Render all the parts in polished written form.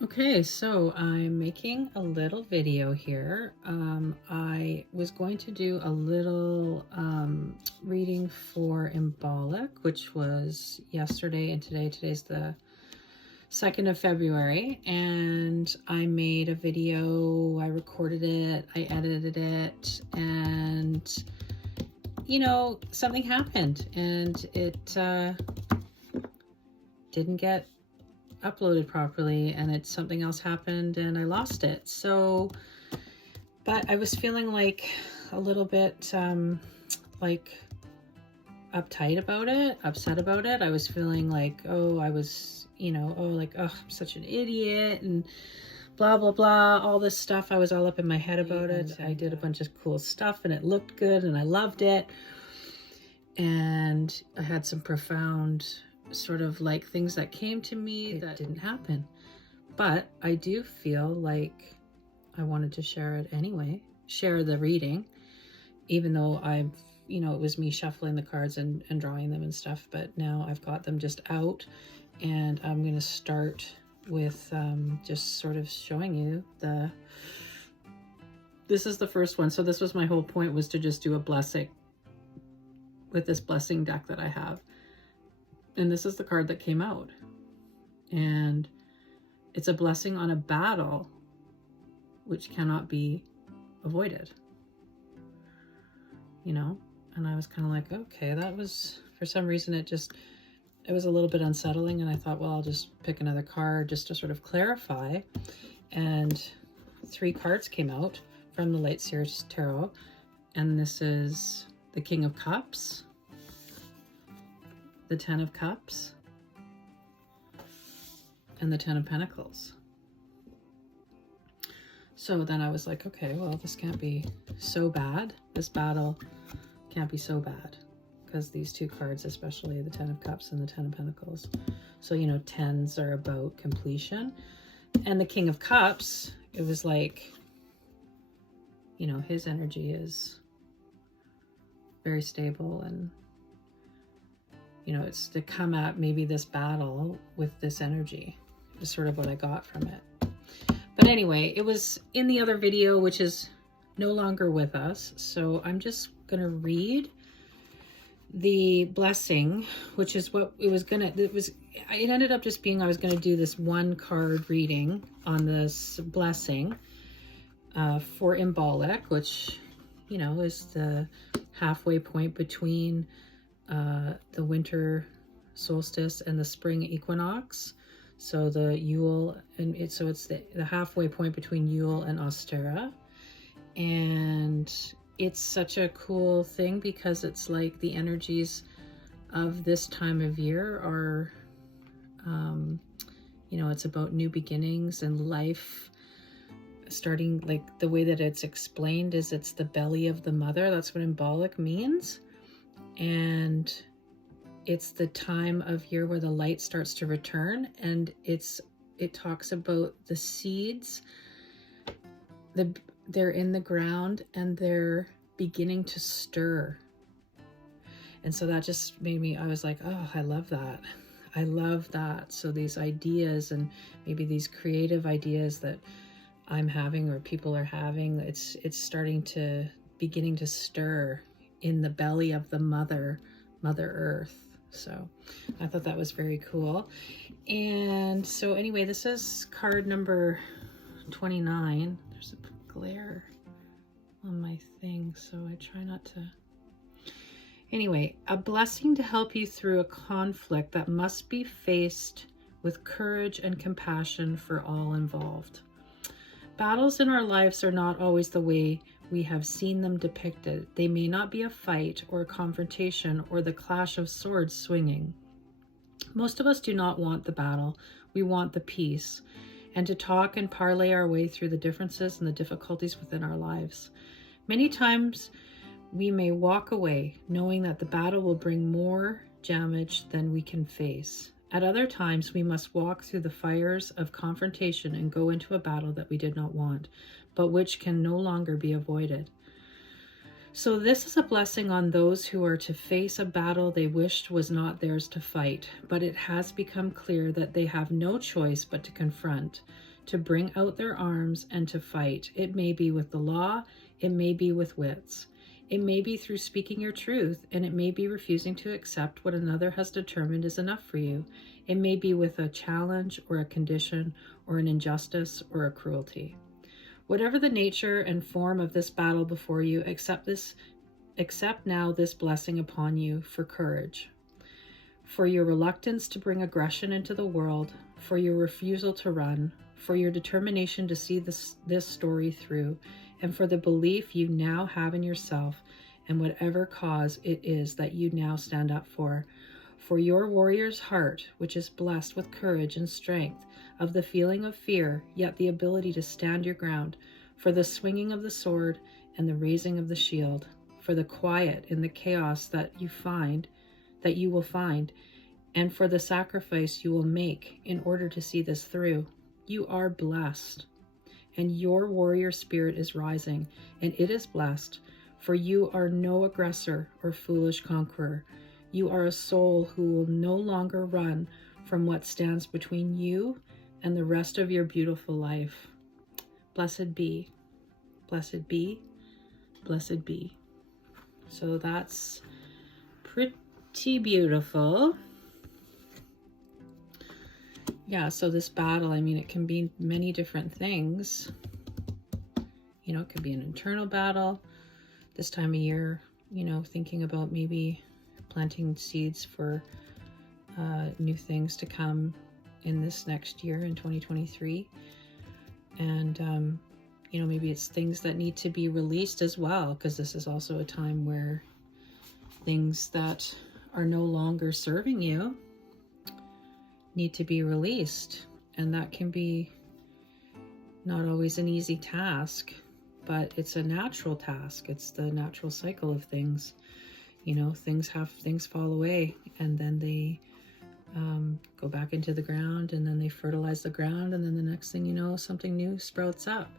Okay, so I'm making a little video here. I was going to do a little reading for Imbolc, which was yesterday and today. Today's the 2nd of February, and I made a video, I recorded it, I edited it, and you know, something happened and it didn't get uploaded properly, and something else happened and I lost it. So, but I was feeling like a little bit like uptight about it, upset about it. I was feeling like, oh, I was, you know, oh, like, oh, I'm such an idiot and blah, blah, blah, all this stuff. I was all up in my head about it. I did a bunch of cool stuff and it looked good and I loved it. And I had some profound sort of like things that came to me that didn't happen. But I do feel like I wanted to share it anyway, share the reading, even though I've, you know, it was me shuffling the cards and drawing them and stuff, but now I've got them just out, and I'm going to start with just sort of showing you this is the first one. So this was my whole point, was to just do a blessing with this blessing deck that I have. And this is the card that came out. And it's a blessing on a battle which cannot be avoided. You know? And I was kind of like, okay, that was, for some reason, it was a little bit unsettling. And I thought, well, I'll just pick another card just to sort of clarify. And 3 cards came out from the Light Seers Tarot. And this is the King of Cups, the 10 of Cups, and the 10 of Pentacles. So then I was like, okay, well, this can't be so bad. This battle can't be so bad, because these 2 cards, especially the 10 of Cups and the 10 of Pentacles. So, you know, 10s are about completion. And the King of Cups, it was like, you know, his energy is very stable, and you know, it's to come at maybe this battle with this energy is sort of what I got from it. But anyway, it was in the other video, which is no longer with us. So I'm just going to read the blessing, which is what it was going to, it ended up just being, I was going to do this 1 card reading on this blessing for Imbolc, which, you know, is the halfway point between the winter solstice and the spring equinox. So the Yule, and it's the halfway point between Yule and Ostara. And it's such a cool thing because it's like the energies of this time of year are, you know, it's about new beginnings and life starting. Like the way that it's explained is it's the belly of the mother. That's what Imbolc means. And it's the time of year where the light starts to return, and it talks about the seeds, they're in the ground and they're beginning to stir. And so that just made me, I was like, oh, I love that. I love that. So these ideas, and maybe these creative ideas that I'm having or people are having, it's starting to, beginning to stir in the belly of the Mother Earth. So I thought that was very cool. And so anyway, this is card number 29. There's a glare on my thing, so I try not to. Anyway, a blessing to help you through a conflict that must be faced with courage and compassion for all involved. Battles in our lives are not always the way we have seen them depicted. They may not be a fight or a confrontation or the clash of swords swinging. Most of us do not want the battle. We want the peace, and to talk and parlay our way through the differences and the difficulties within our lives. Many times we may walk away knowing that the battle will bring more damage than we can face. At other times, we must walk through the fires of confrontation and go into a battle that we did not want, but which can no longer be avoided. So this is a blessing on those who are to face a battle they wished was not theirs to fight, but it has become clear that they have no choice but to confront, to bring out their arms and to fight. It may be with the law, it may be with wits. It may be through speaking your truth, and it may be refusing to accept what another has determined is enough for you. It may be with a challenge or a condition or an injustice or a cruelty. Whatever the nature and form of this battle before you, accept now this blessing upon you for courage, for your reluctance to bring aggression into the world, for your refusal to run, for your determination to see this story through, and for the belief you now have in yourself and whatever cause it is that you now stand up for your warrior's heart, which is blessed with courage and strength, of the feeling of fear, yet the ability to stand your ground, for the swinging of the sword and the raising of the shield, for the quiet in the chaos that you will find, and for the sacrifice you will make in order to see this through. You are blessed, and your warrior spirit is rising, and it is blessed, for you are no aggressor or foolish conqueror. You are a soul who will no longer run from what stands between you and the rest of your beautiful life. Blessed be, blessed be, blessed be. So that's pretty beautiful. Yeah, so this battle, I mean, it can be many different things. You know, it could be an internal battle this time of year, you know, thinking about maybe planting seeds for new things to come in this next year in 2023. And, you know, maybe it's things that need to be released as well, because this is also a time where things that are no longer serving you need to be released, and that can be not always an easy task, but it's a natural task. It's the natural cycle of things. You know, things fall away, and then they go back into the ground, and then they fertilize the ground, and then the next thing you know, something new sprouts up.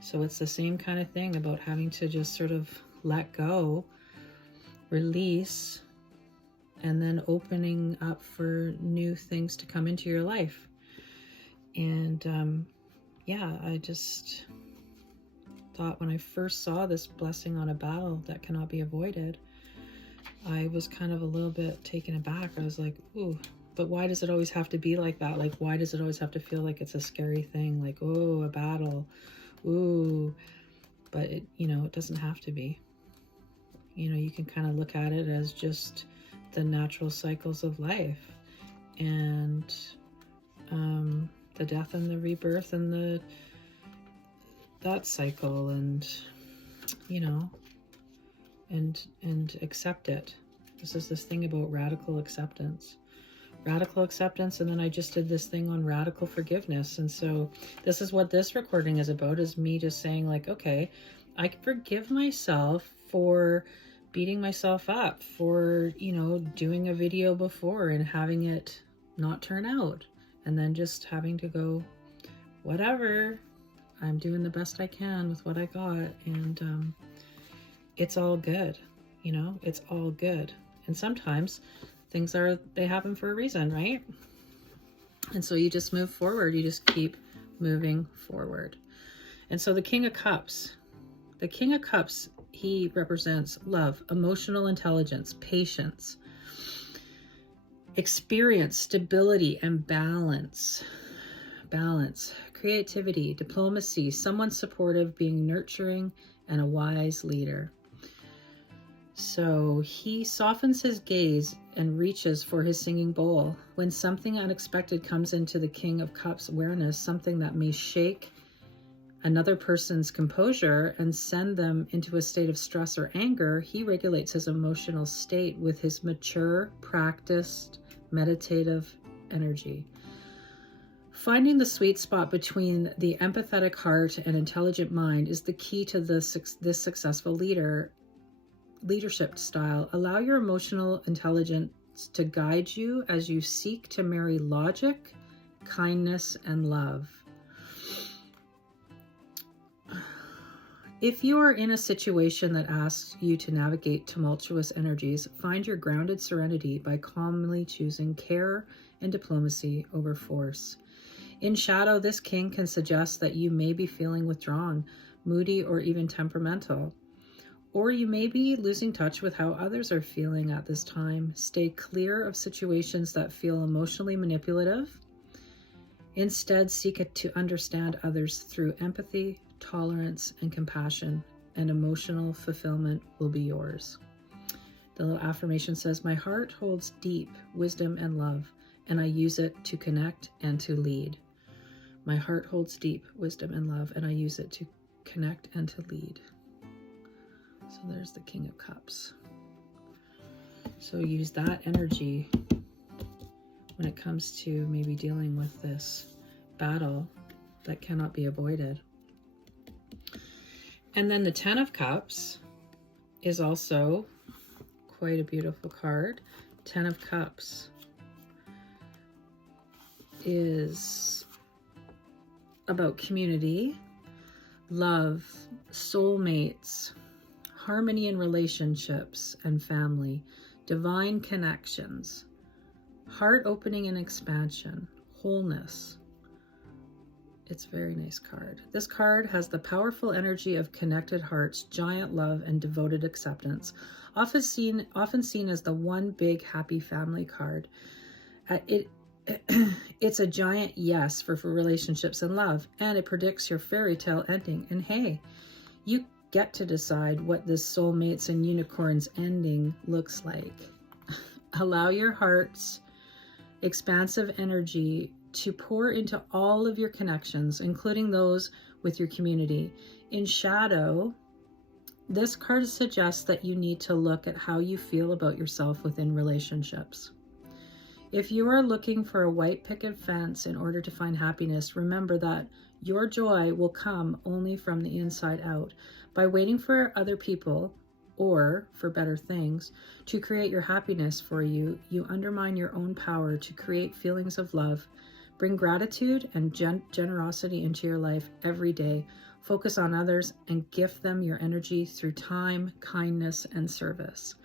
So it's the same kind of thing about having to just sort of let go, release, and then opening up for new things to come into your life. And yeah, I just thought when I first saw this blessing on a battle that cannot be avoided, I was kind of a little bit taken aback. I was like, ooh, but why does it always have to be like that? Like, why does it always have to feel like it's a scary thing? Like, oh, a battle, ooh. But it, you know, it doesn't have to be. You know, you can kind of look at it as just the natural cycles of life, and the death and the rebirth and that cycle, and you know, and accept it. This is this thing about radical acceptance, and then I just did this thing on radical forgiveness. And so this is what this recording is about, is me just saying like, okay, I forgive myself for beating myself up, for, you know, doing a video before and having it not turn out, and then just having to go, whatever, I'm doing the best I can with what I got, and it's all good, you know, it's all good. And sometimes things they happen for a reason, right? And so you just move forward, you just keep moving forward. And so the King of Cups, he represents love, emotional intelligence, patience, experience, stability, and balance, creativity, diplomacy, someone supportive, being nurturing, and a wise leader. So he softens his gaze and reaches for his singing bowl. When something unexpected comes into the King of Cups awareness, something that may shake another person's composure and send them into a state of stress or anger, he regulates his emotional state with his mature, practiced, meditative energy. Finding the sweet spot between the empathetic heart and intelligent mind is the key to this successful leadership style. Allow your emotional intelligence to guide you as you seek to marry logic, kindness, and love. If you are in a situation that asks you to navigate tumultuous energies, find your grounded serenity by calmly choosing care and diplomacy over force. In shadow, this king can suggest that you may be feeling withdrawn, moody, or even temperamental. Or you may be losing touch with how others are feeling at this time. Stay clear of situations that feel emotionally manipulative. Instead, seek to understand others through empathy, tolerance, and compassion, and emotional fulfillment will be yours. The little affirmation says, my heart holds deep wisdom and love, and I use it to connect and to lead. My heart holds deep wisdom and love, and I use it to connect and to lead. So there's the King of Cups. So use that energy when it comes to maybe dealing with this battle that cannot be avoided. And then the Ten of Cups is also quite a beautiful card. Ten of Cups is about community, love, soulmates, harmony in relationships and family, divine connections, heart opening and expansion, wholeness. It's a very nice card. This card has the powerful energy of connected hearts, giant love, and devoted acceptance, often seen as the one big happy family card. It's a giant yes for relationships and love, and it predicts your fairy tale ending. And hey, you get to decide what this soulmates and unicorns ending looks like. Allow your heart's expansive energy to pour into all of your connections, including those with your community. In shadow, this card suggests that you need to look at how you feel about yourself within relationships. If you are looking for a white picket fence in order to find happiness, remember that your joy will come only from the inside out. By waiting for other people, or for better things, to create your happiness for you, you undermine your own power to create feelings of love. Bring gratitude and generosity into your life every day. Focus on others and gift them your energy through time, kindness, and service.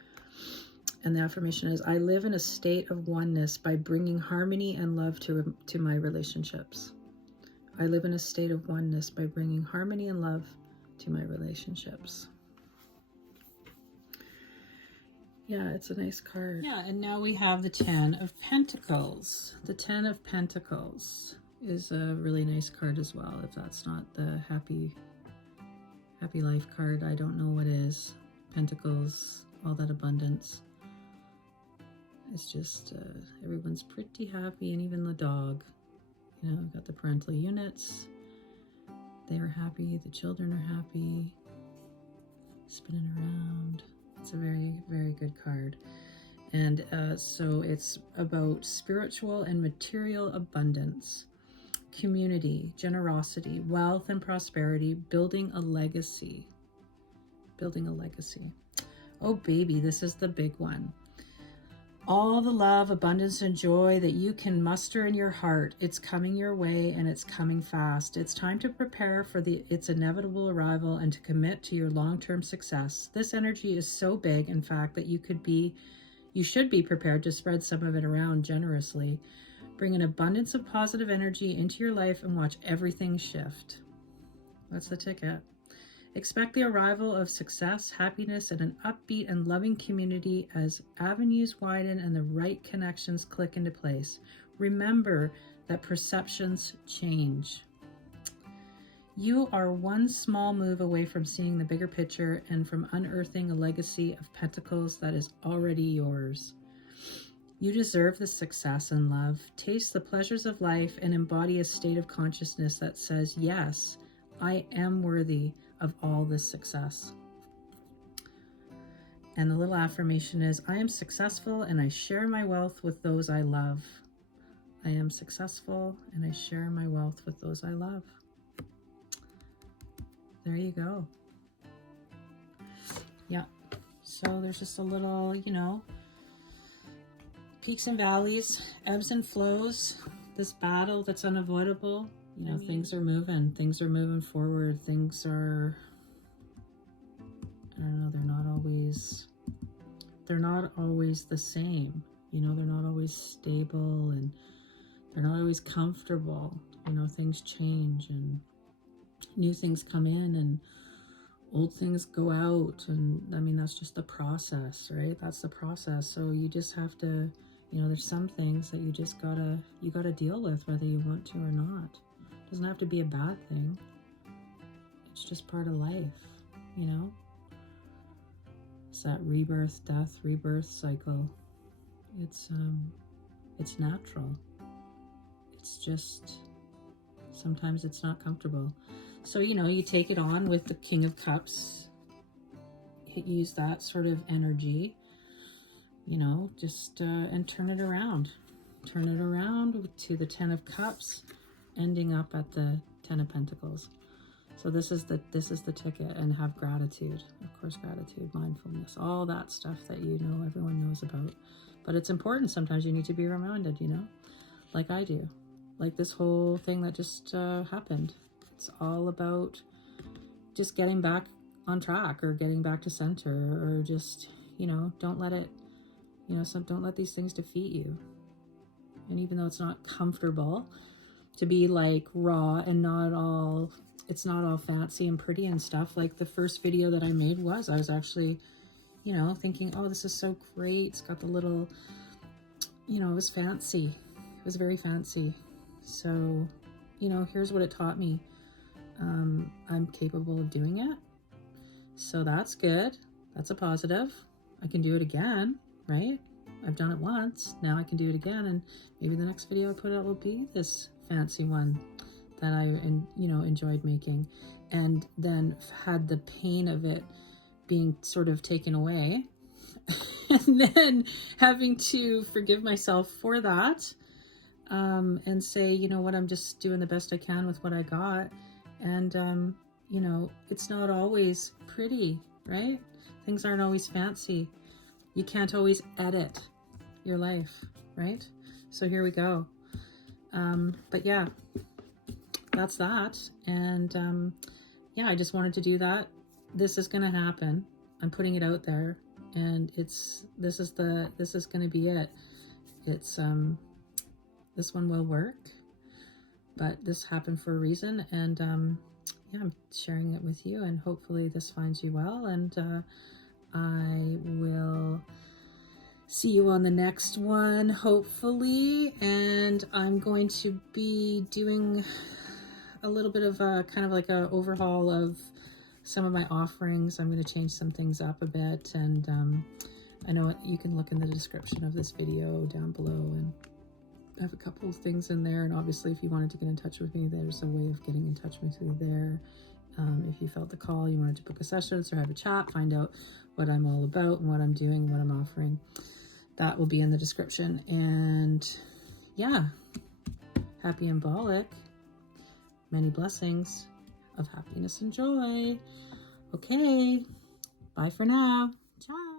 And the affirmation is, I live in a state of oneness by bringing harmony and love to my relationships. I live in a state of oneness by bringing harmony and love to my relationships. Yeah, it's a nice card. Yeah, and now we have the Ten of Pentacles. The Ten of Pentacles is a really nice card as well. If that's not the happy life card, I don't know what is. Pentacles, all that abundance. It's just everyone's pretty happy, and even the dog. You know, we've got the parental units. They are happy. The children are happy. Spinning around. It's a very, very good card. And so it's about spiritual and material abundance, community, generosity, wealth and prosperity, building a legacy. Building a legacy. Oh, baby, this is the big one. All the love, abundance, and joy that you can muster in your heart, it's coming your way, and it's coming fast. It's time to prepare for its inevitable arrival and to commit to your long-term success. This energy is so big, in fact, that you should be prepared to spread some of it around generously. Bring an abundance of positive energy into your life and watch everything shift. That's the ticket. Expect the arrival of success, happiness, and an upbeat and loving community as avenues widen and the right connections click into place. Remember that perceptions change. You are one small move away from seeing the bigger picture and from unearthing a legacy of pentacles that is already yours. You deserve the success and love. Taste the pleasures of life and embody a state of consciousness that says, yes, I am worthy of all this success. And the little affirmation is, I am successful and I share my wealth with those I love. I am successful and I share my wealth with those I love. There you go. Yeah. So there's just a little, peaks and valleys, ebbs and flows, this battle that's unavoidable. You know, things are moving forward. Things are, I don't know, they're not always the same. You know, they're not always stable, and they're not always comfortable. You know, things change and new things come in and old things go out. And I mean, that's just the process, right? That's the process. So you just have to, you know, there's some things that you just gotta deal with, whether you want to or not. It doesn't have to be a bad thing. It's just part of life, you know? It's that rebirth, death, rebirth cycle. It's natural. It's just, sometimes it's not comfortable. So, you know, you take it on with the King of Cups. Use that sort of energy, you know, just, and turn it around. Turn it around to the 10 of Cups, ending up at the 10 of Pentacles. So this is the ticket, and have gratitude. Of course, gratitude, mindfulness, all that stuff that, you know, everyone knows about. But it's important. Sometimes you need to be reminded, you know, like I do. Like this whole thing that just happened. It's all about just getting back on track, or getting back to center, or just, you know, don't let it, you know, don't let these things defeat you. And even though it's not comfortable to be like raw and it's not all fancy and pretty and stuff. Like the first video that I made I was actually, you know, thinking, oh, this is so great. It's got the little, you know, it was fancy. It was very fancy. So, you know, here's what it taught me. I'm capable of doing it. So that's good. That's a positive. I can do it again, right? I've done it once. Now I can do it again. And maybe the next video I put out will be this fancy one that I, you know, enjoyed making, and then had the pain of it being sort of taken away, and then having to forgive myself for that, and say, you know what, I'm just doing the best I can with what I got. And, you know, it's not always pretty, right? Things aren't always fancy. You can't always edit your life, right? So here we go. But yeah, that's that. And yeah, I just wanted to do that. This is going to happen. I'm putting it out there, and this is going to be it. It's, this one will work, but this happened for a reason. And, yeah, I'm sharing it with you, and hopefully this finds you well. And, I will see you on the next one, hopefully. And I'm going to be doing a little bit of a kind of like a overhaul of some of my offerings. I'm going to change some things up a bit. And I know you can look in the description of this video down below, and I have a couple of things in there. And obviously, if you wanted to get in touch with me, there's a way of getting in touch with me there. If you felt the call, you wanted to book a session or have a chat, find out what I'm all about and what I'm doing, what I'm offering, that will be in the description. And yeah, happy Imbolc. Many blessings of happiness and joy. Okay, bye for now. Ciao.